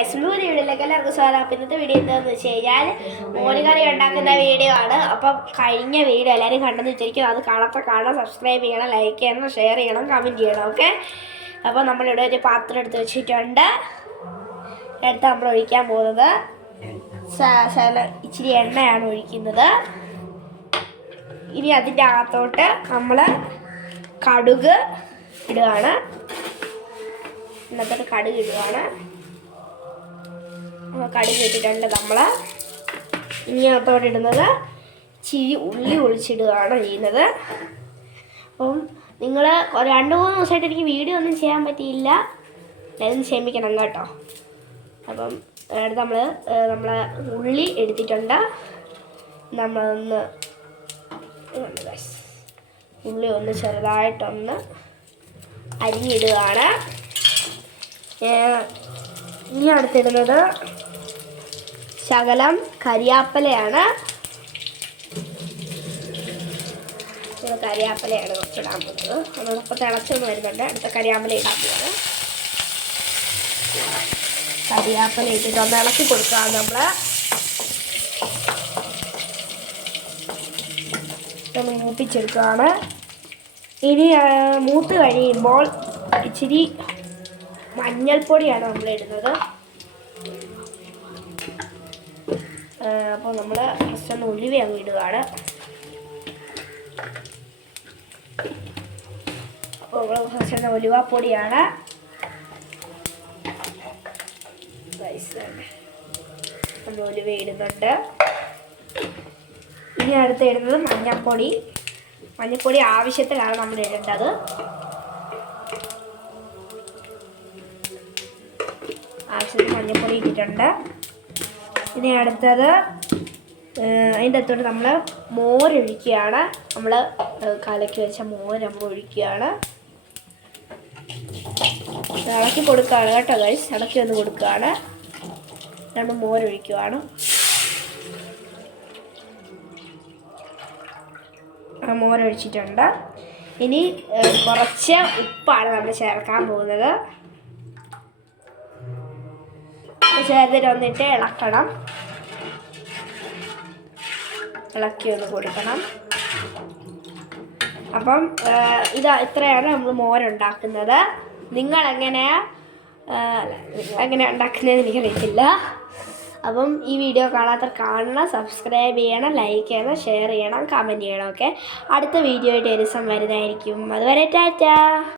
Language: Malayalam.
വീഡിയോയിലേക്ക് എല്ലാവർക്കും സ്വാഗതം. അപ്പം ഇന്നത്തെ വീഡിയോ എന്താണെന്ന് വെച്ച് കഴിഞ്ഞാൽ മോരുകറി ഉണ്ടാക്കുന്ന വീഡിയോ ആണ്. അപ്പം കഴിഞ്ഞ വീഡിയോ എല്ലാവരും കണ്ടെന്ന് വെച്ചിരിക്കും. അത് കാണാൻ സബ്സ്ക്രൈബ് ചെയ്യണം, ലൈക്ക് ചെയ്യണം, ഷെയർ ചെയ്യണം, കമൻറ്റ് ചെയ്യണം. ഓക്കെ. അപ്പോൾ നമ്മളിവിടെ ഒരു പാത്രം എടുത്ത് വെച്ചിട്ടുണ്ട്. നമ്മൾ ഒഴിക്കാൻ പോകുന്നത് ഇച്ചിരി എണ്ണയാണ് ഒഴിക്കുന്നത്. ഇനി അതിൻ്റെ അകത്തോട്ട് നമ്മൾ കടുക് ഇടുകയാണ്. ഇന്നത്തെ കടുക് ഇടുകയാണ്. കടുക് ഇട്ടിട്ടുണ്ട്. നമ്മൾ ഇനി അകത്തോടെ ഇടുന്നത് ഇച്ചിരി ഉള്ളി ഒഴിച്ചിടുകയാണ് ചെയ്യുന്നത്. അപ്പം നിങ്ങൾ 2-3 ദിവസമായിട്ട് എനിക്ക് വീഡിയോ ഒന്നും ചെയ്യാൻ പറ്റിയില്ല, അതൊന്ന് ക്ഷമിക്കണം കേട്ടോ. അപ്പം നമ്മൾ ഉള്ളി എടുത്തിട്ടുണ്ട്. ഉള്ളി ഒന്ന് ചെറുതായിട്ടൊന്ന് അരിഞ്ഞിടുകയാണ്. ഇനി അടുത്തിടുന്നത് ശകലം കരിയാപ്പലയാണ്. കരിയാപ്പലയാണ് കുറച്ചിടാൻ പോകുന്നത്. നമ്മളൊപ്പം തിളച്ചൊന്ന് വരുന്നുണ്ട്. അടുത്ത കരിയാപ്പല ഇടാൻ പോകുന്നത്. കരിയാപ്പല ഇട്ടിട്ട് ഒന്ന് ഇളക്കി കൊടുക്കുക. നമ്മൾ മൂപ്പിച്ചെടുക്കുകയാണ്. ഇനി മൂത്ത് കഴിയുമ്പോൾ ഇച്ചിരി മഞ്ഞൾപ്പൊടിയാണ് നമ്മൾ ഇടുന്നത്. അപ്പോൾ നമ്മൾ ഫസ്റ്റ് ഒന്ന് ഉലുവ അങ്ങ് ഇടുകയാണ്. അപ്പോൾ നമ്മൾ ഫസ്റ്റ് ഉലുവാപ്പൊടിയാണ്. നമ്മൾ ഉലുവ ഇടുന്നുണ്ട്. ഇനി അടുത്ത് ഇടുന്നത് മഞ്ഞൾപ്പൊടി ആവശ്യത്തിലാണ് നമ്മൾ ഇടേണ്ടത്. ആവശ്യത്തിന് മഞ്ഞൾപ്പൊടി ഇട്ടിട്ടുണ്ട്. ഇനി അടുത്തത് അതിൻ്റെ അകത്തോട്ട് നമ്മൾ മോരൊഴിക്കുകയാണ്. നമ്മൾ കലക്കി വെച്ച മോര് നമ്മൾ ഒഴിക്കുകയാണ്. ഇളക്കി കൊടുക്കുകയാണ് കേട്ടോ ഗൈസ്. ഇളക്കി ഒന്ന് കൊടുക്കുകയാണ്. നമ്മൾ മോരൊഴിക്കുകയാണ്. മോരൊഴിച്ചിട്ടുണ്ട്. ഇനി കുറച്ച് ഉപ്പാണ് നമ്മൾ ചേർക്കാൻ പോകുന്നത്. ചേർത്തിട്ട് വന്നിട്ട് ഇളക്കണം. ഇളക്കി ഒന്ന് കൊടുക്കണം. അപ്പം ഇത്രയാണ് നമ്മൾ മോരുണ്ടാക്കുന്നത്. നിങ്ങളെങ്ങനെയാണ് ഉണ്ടാക്കുന്നതെന്ന് എനിക്കറിയത്തില്ല. അപ്പം ഈ വീഡിയോ കാണണം, സബ്സ്ക്രൈബ് ചെയ്യണം, ലൈക്ക് ചെയ്യണം, ഷെയർ ചെയ്യണം, കമൻറ്റ് ചെയ്യണം. ഓക്കെ. അടുത്ത വീഡിയോ ആയിട്ട് ഒരു ദിവസം വരുന്നതായിരിക്കും. അതുവരെ ടാറ്റാ.